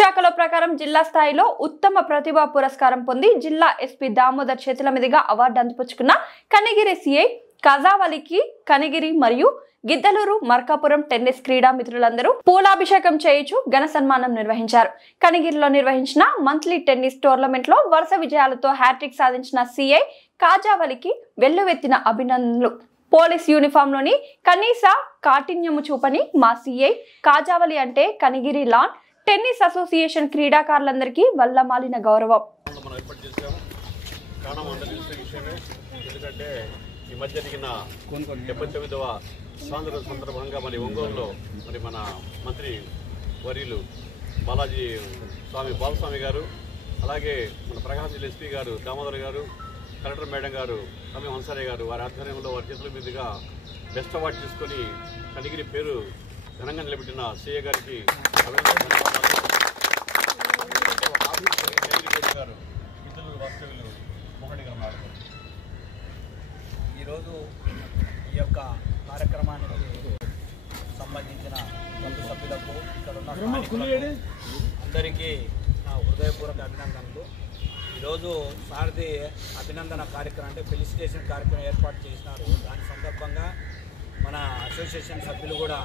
శాఖల ప్రకారం జిల్లా స్థాయిలో ఉత్తమ ప్రతిభా పురస్కారం పొంది జిల్లా ఎస్పీ దామోదర్ చేతుల మీదుగా అవార్డు అందుపుచ్చుకున్న కనిగిరి సిఐ కాజావలికి కనిగిరి మరియు గిద్దలూరు మార్కాపురం టెన్నిస్ క్రీడా మిత్రులందరూ పూలాభిషేకం చేయించు ఘన సన్మానం నిర్వహించారు. కనిగిరిలో నిర్వహించిన మంత్లీ టెన్నిస్ టోర్నమెంట్ లో వరుస విజయాలతో హ్యాట్రిక్ సాధించిన సిఐ కాజావలికి వెల్లువెత్తిన అభినందనలు. పోలీస్ యూనిఫామ్ లోని కనీస కాఠిన్యము చూపని మా సిఐ కాజావలి అంటే కనిగిరి లాన్ టెన్నిస్ అసోసియేషన్ క్రీడాకారులందరికీ వల్లమాలిన గౌరవం. ఈ మధ్య జరిగిన 79వ స్వాతంత్ర సందర్భంగా మరి ఒంగోలులో మరి మన మంత్రి వర్యులు బాలస్వామి గారు, అలాగే మన ప్రకాశం జిల్లా ఎస్పీ గారు దామోదర్ గారు, కలెక్టర్ మేడం గారు రమ్య హన్సారే గారు వారి ఆధ్వర్యంలో వారి చేతుల మీదుగా బెస్ట్ అవార్డు తీసుకొని కనిగిరి పేరు ఘనంగా నిలబెట్టిన సిఏ గారికి ఈరోజు ఈ యొక్క కార్యక్రమానికి సంబంధించిన మంత్రి సభ్యులకు ఇక్కడ ఉన్న అందరికీ నా హృదయపూర్వక అభినందనలు. ఈరోజు సారథి అభినందన కార్యక్రమం అంటే ఫెలిసిటేషన్ కార్యక్రమం ఏర్పాటు చేసినారు. దాని సందర్భంగా మన అసోసియేషన్ సభ్యులు కూడా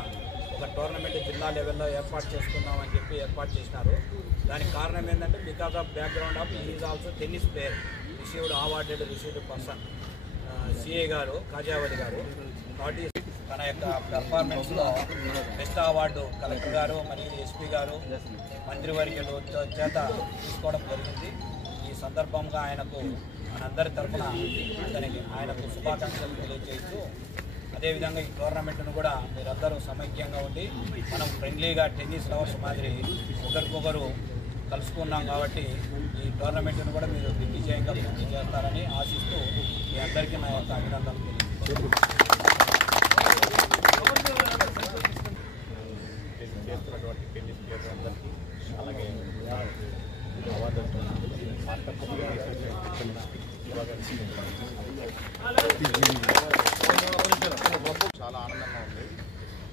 ఒక టోర్నమెంట్ జిల్లా లెవెల్లో ఏర్పాటు చేసుకుందామని చెప్పి ఏర్పాటు చేసినారు. దానికి కారణం ఏంటంటే because of background of is also tennis player received person CA గారు కాజావలి గారు. కాబట్టి తన యొక్క పెర్ఫార్మెన్స్లో బెస్ట్ అవార్డు కలెక్టర్ గారు మరియు ఎస్పీ గారు మంత్రివర్యులు చేత తీసుకోవడం జరిగింది. ఈ సందర్భంగా ఆయనకు మనందరి తరఫున ఆయనకు శుభాకాంక్షలు తెలియజేస్తూ, అదేవిధంగా ఈ టోర్నమెంట్ను కూడా మీరందరూ సమైక్యంగా ఉండి మనం ఫ్రెండ్లీగా టెన్నిస్ లవర్స్ మాదిరి ఒకరికొకరు కలుసుకున్నాం కాబట్టి ఈ టోర్నమెంట్ను కూడా మీరు దిగ్విజయంగా పూర్తి చేస్తారని ఆశిస్తూ మీ అందరికీ నా యొక్క అభినందనలు చేస్తున్నటువంటి టెన్నిస్ ప్లేయర్స్ అందరికీ, అలాగే అవార్డు చాలా ఆనందంగా ఉంది.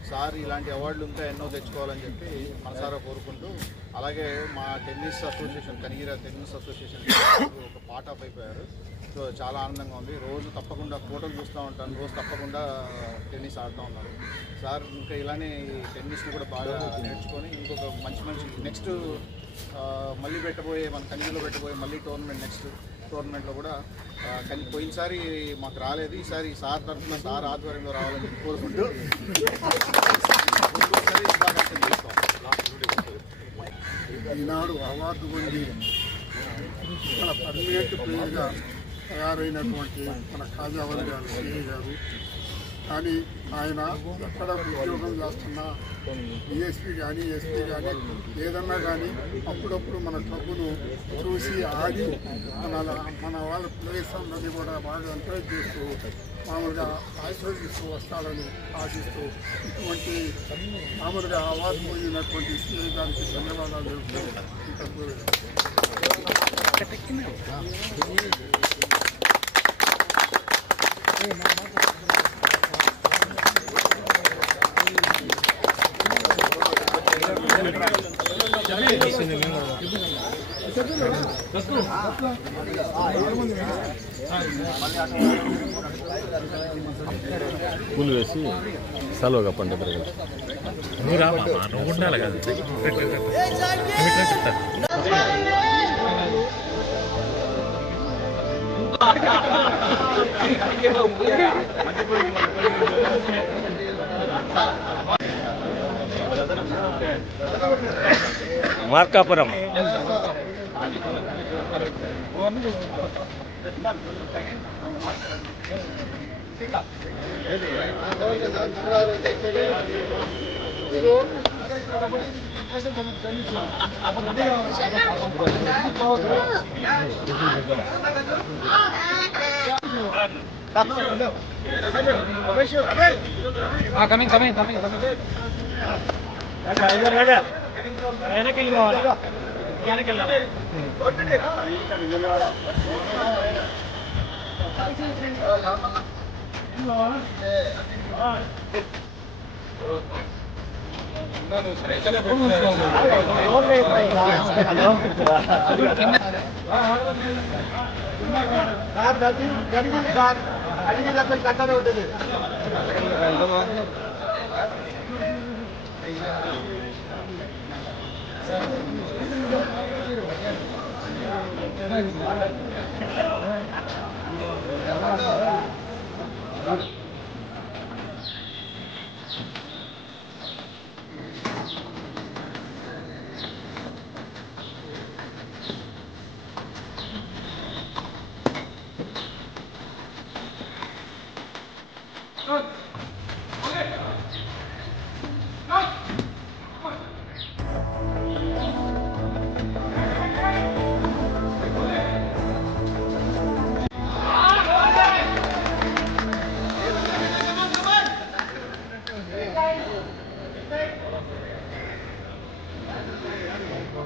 సార్ ఇలాంటి అవార్డులు ఇంకా ఎన్నో తెచ్చుకోవాలని చెప్పి మనసారా కోరుకుంటూ, అలాగే మా tennis association Kanigiri tennis association ఒక పార్ట్ ఆఫ్ అయిపోయారు. సో చాలా ఆనందంగా ఉంది. రోజు తప్పకుండా ఫోటోలు చూస్తూ ఉంటాను, రోజు తప్పకుండా టెన్నిస్ ఆడుతూ ఉన్నాను. సార్ ఇంకా ఇలానే టెన్నిస్ని కూడా బాగా నేర్చుకొని ఇంకొక మంచి నెక్స్ట్ మళ్ళీ మన కనిగిరిలో పెట్టబోయే మళ్ళీ నెక్స్ట్ టోర్నమెంట్లో కూడా పోయినసారి మాకు రాలేదు, ఈసారి సార్ తరఫున సార్ ఆధ్వర్యంలో రావాలని కోరుకుంటూ ఈనాడు అవార్డు పొంది మన పర్మనెంట్ ప్లేయర్గా తయారైనటువంటి మన కాజావలి గారు సిఐ గారు, కానీ ఆయన ఎక్కడ ఉద్యోగం చేస్తున్నా డిఎస్పీ కానీ ఎస్పీ కానీ ఏదన్నా కానీ అప్పుడప్పుడు మన క్లబ్ను చూసి ఆడి మన వాళ్ళ ప్లేయర్స్ అందరినీ కూడా బాగా ఎంకరేజ్ చేస్తూ మామూలుగా ఆశీర్వదిస్తూ వస్తారని ఆశిస్తూ ఇటువంటి మామూలుగా అవార్డు పొందినటువంటి సిఐ గారికి ధన్యవాదాలు తెలుపుతూ పూలు వేసి సెలవు కప్పండి ఇద్దరు కలిసి. నువ్వు రావా నువ్వు ఉండాలి కదా. Markapuram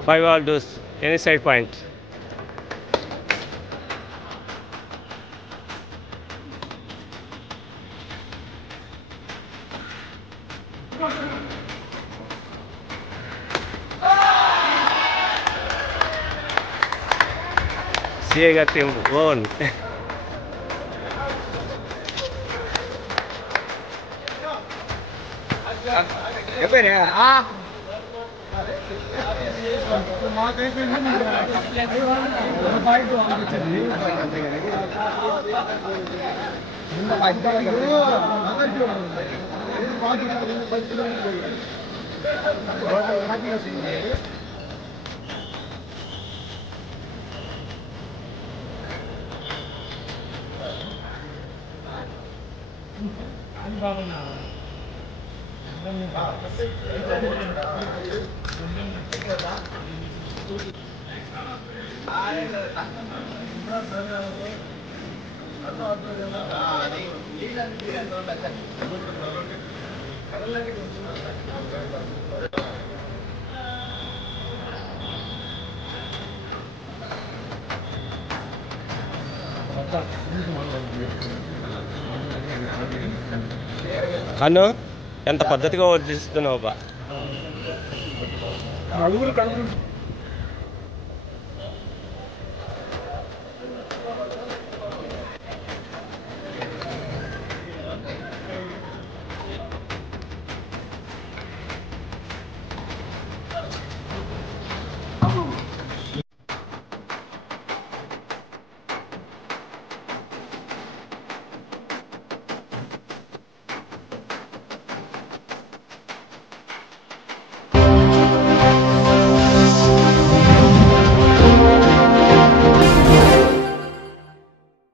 Five all those any side point. CA got team won. అను ఎంత పద్ధతిగా వదిలిస్తున్నావు బా.